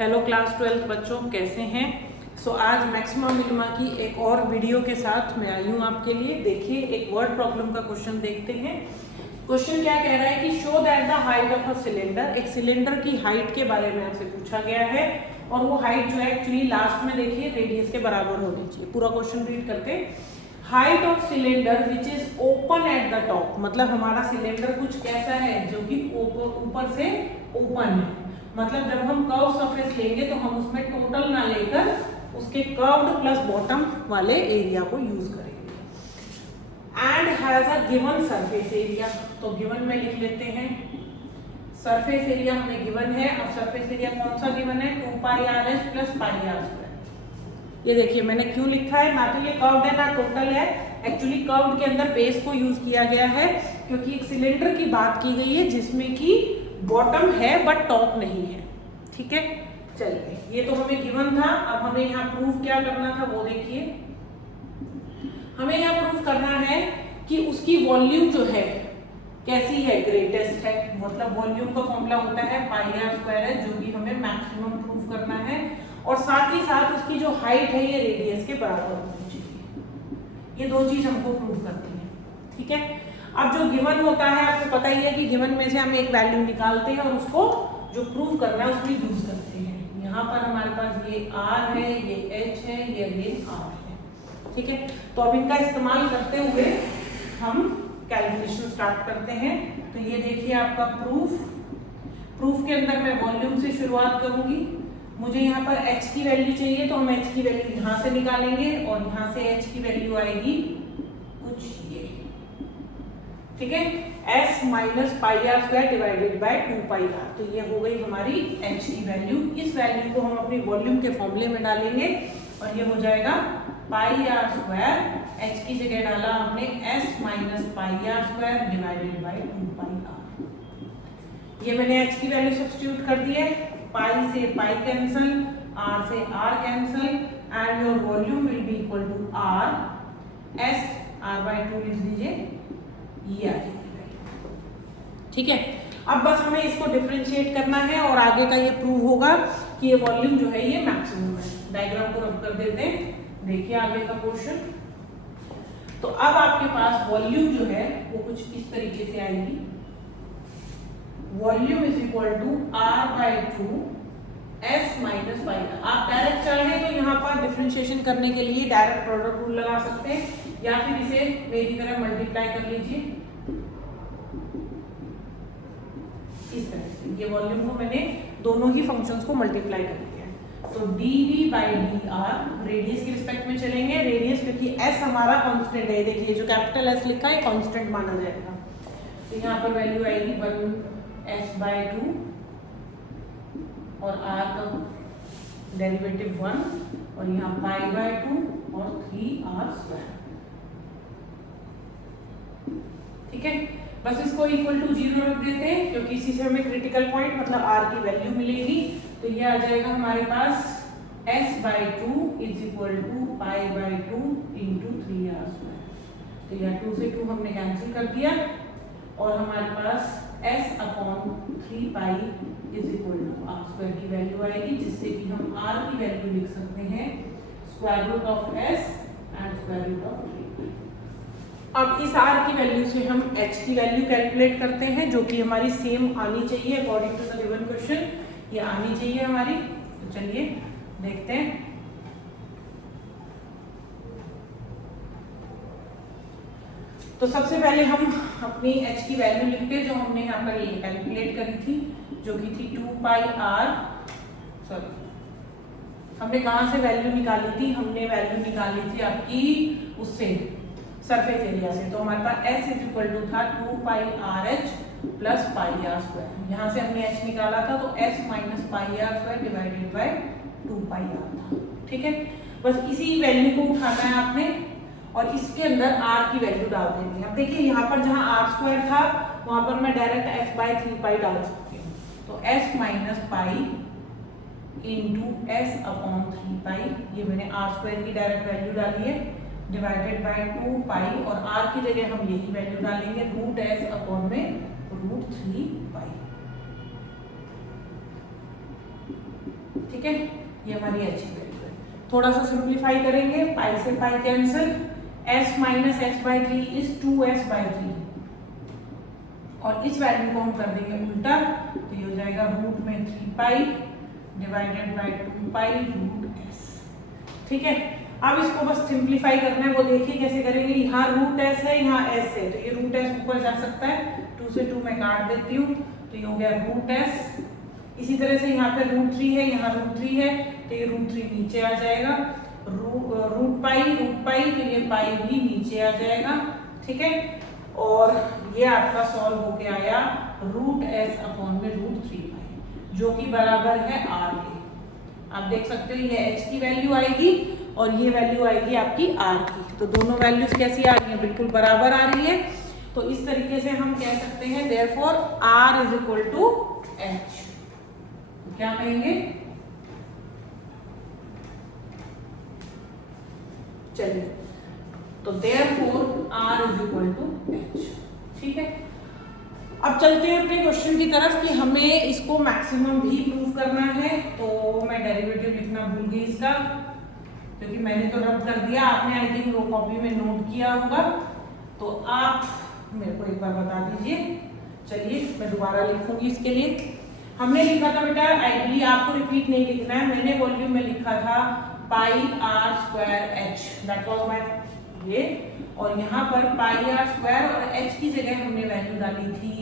Hello class 12 बच्चों, कैसे हैं? आज मैक्सिमा मिनिमा की एक और वीडियो के साथ मैं आई हूँ आपके लिए। देखिए, एक वर्ड प्रॉब्लम का क्वेश्चन देखते हैं। क्वेश्चन क्या कह रहा है कि show that the height of a cylinder, एक सिलेंडर की हाइट के बारे में आपसे पूछा गया है और वो हाइट जो है एक्चुअली लास्ट में देखिए रेडियस के बराबर होनी चाहिए। पूरा क्वेश्चन रीड करते हैं। Height of cylinder which is open at the top, मतलब हमारा सिलेंडर कुछ कैसा है जो कि ऊपर से ओपन है। मतलब जब हम कर्व सरफेस लेंगे तो हम उसमें टोटल ना लेकर उसके कर्व्ड प्लस बॉटम वाले एरिया को यूज करेंगे। And has a given surface area, तो गिवन में लिख लेते हैं। सरफेस एरिया हमें गिवन है। अब सरफेस एरिया कौन सा गिवन है? 2 pi r s plus pi r square. ये देखिए मैंने क्यों लिखा है, ना तो ये कर्व्ड है ना टोटल है। एक्चुअली कर्व्ड के अंदर बेस को यूज किया गया है क्योंकि एक सिलेंडर की बात की गई है जिसमें कि बॉटम है बट टॉप नहीं है। ठीक है, चलिए ये तो हमें गिवन था। अब हमें यहाँ प्रूफ क्या करना था वो देखिए। हमें यहाँ प्रूफ करना है कि उसकी वॉल्यूम जो है कैसी है, ग्रेटेस्ट है। मतलब वॉल्यूम का फॉर्मूला होता है पाई आर स्क्वायर है, जो कि हमें मैक्सिमम प्रूफ करना है। और साथ ही साथ उसकी जो हाइट है ये रेडियस के बराबर होनी चाहिए। ये दो चीज हमको प्रूफ करती है। ठीक है, अब जो गिवन होता है आपको पता ही है कि गिवन में से हम एक वैल्यू निकालते हैं और उसको जो प्रूव करना है उसमें यूज करते हैं। यहाँ पर हमारे पास ये r है, ये h है, ये अगेन r है। ठीक है, तो अब इनका इस्तेमाल करते हुए हम कैलकुलेशन स्टार्ट करते हैं। तो ये देखिए आपका प्रूफ के अंदर मैं वॉल्यूम से शुरुआत करूंगी। मुझे यहाँ पर h की वैल्यू चाहिए तो हम h की वैल्यू यहाँ से निकालेंगे और यहाँ से h की वैल्यू आएगी कुछ ये। ठीक है, s minus pi r square divided by 2 pi r. तो ये हो गई हमारी h की वैल्यू। इस वैल्यू को हम अपनी वॉल्यूम के फॉर्मूले में डालेंगे और ये हो जाएगा पाई आर स्क्वायर। h की जगह डाला हमने s minus pi r square divided by 2 pi r. ये मैंने h की वैल्यू सब्स्टिट्यूट कर दी है। पाई से पाई कैंसिल, r से r cancel and your volume will be equal to r s r/2 लिख दीजिए, ये आ जाएगी। ठीक है, अब बस हमें इसको डिफरेंशिएट करना है और आगे का ये प्रूव होगा कि ये वॉल्यूम जो है ये मैक्सिमम है। डायग्राम को रब कर देते हैं। देखिए आगे का क्वेश्चन। तो अब आपके पास वॉल्यूम जो है वो कुछ इस तरीके से आएगी। Volume is equal to r/2 s minus pi. आप डायरेक्ट चाहे तो यहाँ पर डिफरेंशिएशन करने के लिए डायरेक्ट प्रोडक्ट रूल लगा सकते हैं या फिर इसे मेरी तरह मल्टीप्लाई कर लीजिए इस तरह से। ये वॉल्यूम को मैंने दोनों ही फंक्शंस को मल्टीप्लाई कर दिया है। तो dv by D R, radius के रिस्पेक्ट में चलेंगे। रेडियस क्योंकि s हमारा कांस्टेंट है, देखिए जो कैपिटल S लिखा है कांस्टेंट माना जाएगा। तो यहाँ पर वैल्यू आएगी 1s/2 और r का डेरिवेटिव 1 और यहाँ पाई/2 और 3r स्क्वायर। ठीक है, बस इसको इक्वल टू 0 रख देते हैं क्योंकि इसी से हमें क्रिटिकल पॉइंट मतलब r की वैल्यू मिलेगी। तो ये आ जाएगा हमारे पास s/2 इज इक्वल टू पाई/2 इंटू 3r स्क्वायर। तो यह 2 से 2 हमने कैंसिल कर दिया और हमारे पास s/3 pi is equal to r square की वैल्यू आएगी, जिससे कि हम r की वैल्यू लिख सकते हैं square root of s and square root of 3। अब इस r की वैल्यू से हम h की वैल्यू कैलकुलेट करते हैं जो कि हमारी सेम आनी चाहिए according to the given question. ये आनी चाहिए हमारी। तो चलिए देखते हैं। तो सबसे पहले हम अपनी h की वैल्यू लिखते हैं जो हमने यहाँ पर कैलकुलेट करी थी, जो कि थी 2 पाई r। सॉरी, हमने कहाँ से वैल्यू निकाली थी? हमने वैल्यू निकाली थी आपकी उससे सरफेस एरिया से। तो हमारे पास s इज इक्वल टू था 2 pi r h plus pi r square. यहाँ से हमने h निकाला था तो s minus pi r square divided by 2 pi r था। ठीक है, बस इसी वैल्यू को उठाना है आपने और इसके अंदर r की वैल्यु डाल देंगे। अब देखिए यहाँ पर जहाँ r स्क्वायर था वहां पर मैं डायरेक्ट s/3 पाई डाल सकती हूँ। तो s minus pi into s/3 पाई, ये मैंने r स्क्वायर की डायरेक्ट वैल्यू डाली है, डिवाइडेड बाय 2 पाई और r की जगह हम यही वैल्यू डालेंगे रूट s/√3 पाई। ठीक है, ये हमारी h की वैल्यू है। थोड़ा सा सिंप्लीफाई करेंगे, पाई से pi cancel, s minus H by three is 2s by three, और इस वैल्यू को हम कर देंगे उल्टा, तो ये हो जाएगा रूट में 3 pi divided by 2 pi root s। ठीक है, अब इसको बस सिंप्लीफाई करना है, वो देखिए कैसे करेंगे। यहाँ रूट s है, यहाँ s है, तो ये रूट s ऊपर जा सकता है, 2 से 2 मैं काट देती हूँ, तो ये हो गया रूट s। इसी तरह से यहाँ पे रूट 3 है, यहाँ रूट 3 है, तो ये रूट 3 नीचे आ जाएगा, रूट पाई, तो ये पाई भी नीचे आ जाएगा। ठीक है, और ये आपका सॉल्व होके आया रूट s अपॉन में रूट 3 पाई, जो कि बराबर है r के। आप देख सकते हो ये h की वैल्यू आएगी और ये वैल्यू आएगी आपकी r की, तो दोनों वैल्यूज कैसी आ रही है, बिल्कुल बराबर आ रही है। तो इस तरीके से हम कह सकते हैं therefore r is equal to h। क्या कहेंगे, चलिए, तो therefore r is equal to h। ठीक है, अब चलते हैं अपने क्वेश्चन की तरफ कि हमें इसको मैक्सिमम भी प्रूव करना है। तो मैं डेरिवेटिव लिखना भूल गई इसका, क्योंकि मैंने तो रब कर दिया, आपने आई थिंक वो कॉपी में नोट किया होगा, तो आप मेरे को एक बार बता दीजिए। चलिए मैं दोबारा लिखूंगी इसके लिए। हमने लिखा था बेटा, आइडियली आपको रिपीट नहीं लिखना है, मैंने वॉल्यूम में लिखा था pi r square h, that was my ये, और यहाँ पर पाई आर स्क्वायर और h की जगह हमने वैल्यू डाली थी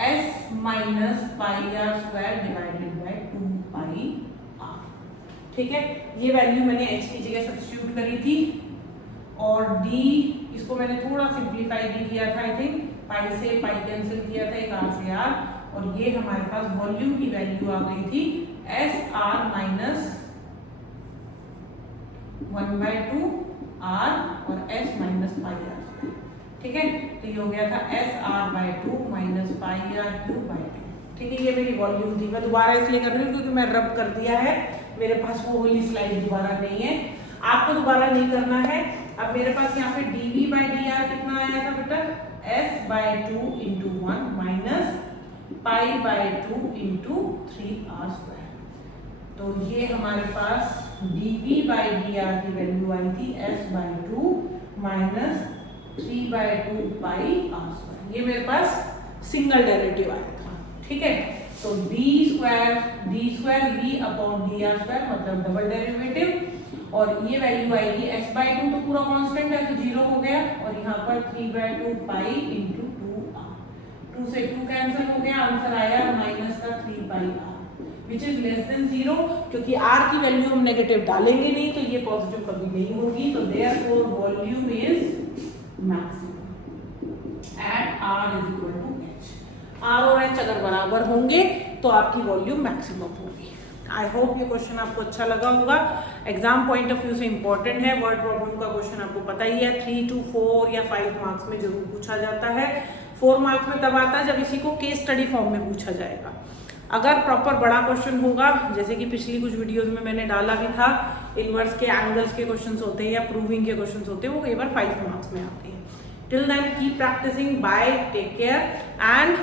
s minus pi r square divided by 2 pi r। ठीक है, ये वैल्यू मैंने h की जगह सब्स्टिट्यूट करी थी, और d इसको मैंने थोड़ा सिंप्लीफाई भी किया था, आई थिंक पाई से पाई कैंसिल किया था, एक r से r, और ये हमारे पास वॉल्यूम की वैल्यू आ गई थी एस आर माइनस 1/2 r और s माइनस पाई आर। ठीक है, तो ये हो गया था S R by 2 minus pi R cube by 2। ठीक है, ये मेरी वॉल्यूम थी, मैं दोबारा इसलिए कर रही हूँ क्योंकि मैं रब कर दिया है, मेरे पास वो वाली स्लाइड दोबारा नहीं है, आपको दोबारा नहीं करना है। अब मेरे पास यहाँ पे dv बाई dr कितना आया था बेटा, s by 2 into 1 minus pi by 2 into 3r square. तो ये हमारे पास dv बाई dr की वैल्यू आई थी s by 2 minus 3/2 pi r square, ये मेरे पास सिंगल डेरिवेटिव आया था। ठीक है, तो d square v upon dr square मतलब डबल डेरिवेटिव, और ये वैल्यू आएगी s बाई 2, तो पूरा कांस्टेंट है तो 0 हो गया, और यहाँ पर 3/2 पाई इंटू 2r, 2 से 2 कैंसिल हो गया, आंसर आया माइनस का 3 पाई r which is less than 0, क्योंकि r की वैल्यू हम नेगेटिव डालेंगे नहीं तो ये पॉजिटिव कभी नहीं होगी, तो therefore volume is maximum at r is equal to h। r और h अगर बराबर होंगे तो आपकी वॉल्यूम मैक्सिमम होगी। आई होप ये क्वेश्चन आपको अच्छा लगा होगा, एग्जाम पॉइंट ऑफ व्यू से इंपॉर्टेंट है। वर्ड प्रॉब्लम का क्वेश्चन आपको पता ही है, 3 to 4 या 5 मार्क्स में जरूर पूछा जाता है। 4 मार्क्स में तब आता है जब इसी को केस स्टडी फॉर्म में पूछा जाएगा। अगर प्रॉपर बड़ा क्वेश्चन होगा, जैसे कि पिछली कुछ वीडियोस में मैंने डाला भी था, इनवर्स के एंगल्स के क्वेश्चंस होते हैं या प्रूविंग के क्वेश्चंस होते हैं, वो कई बार 5 मार्क्स में आते हैं। Till then keep practising, bye, take care and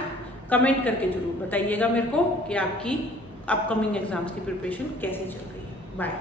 comment करके जरूर बताइएगा मेरे को कि आपकी अपकमिंग एग्जाम्स की प्रिपरेशन कैसे चल रही है। बाय।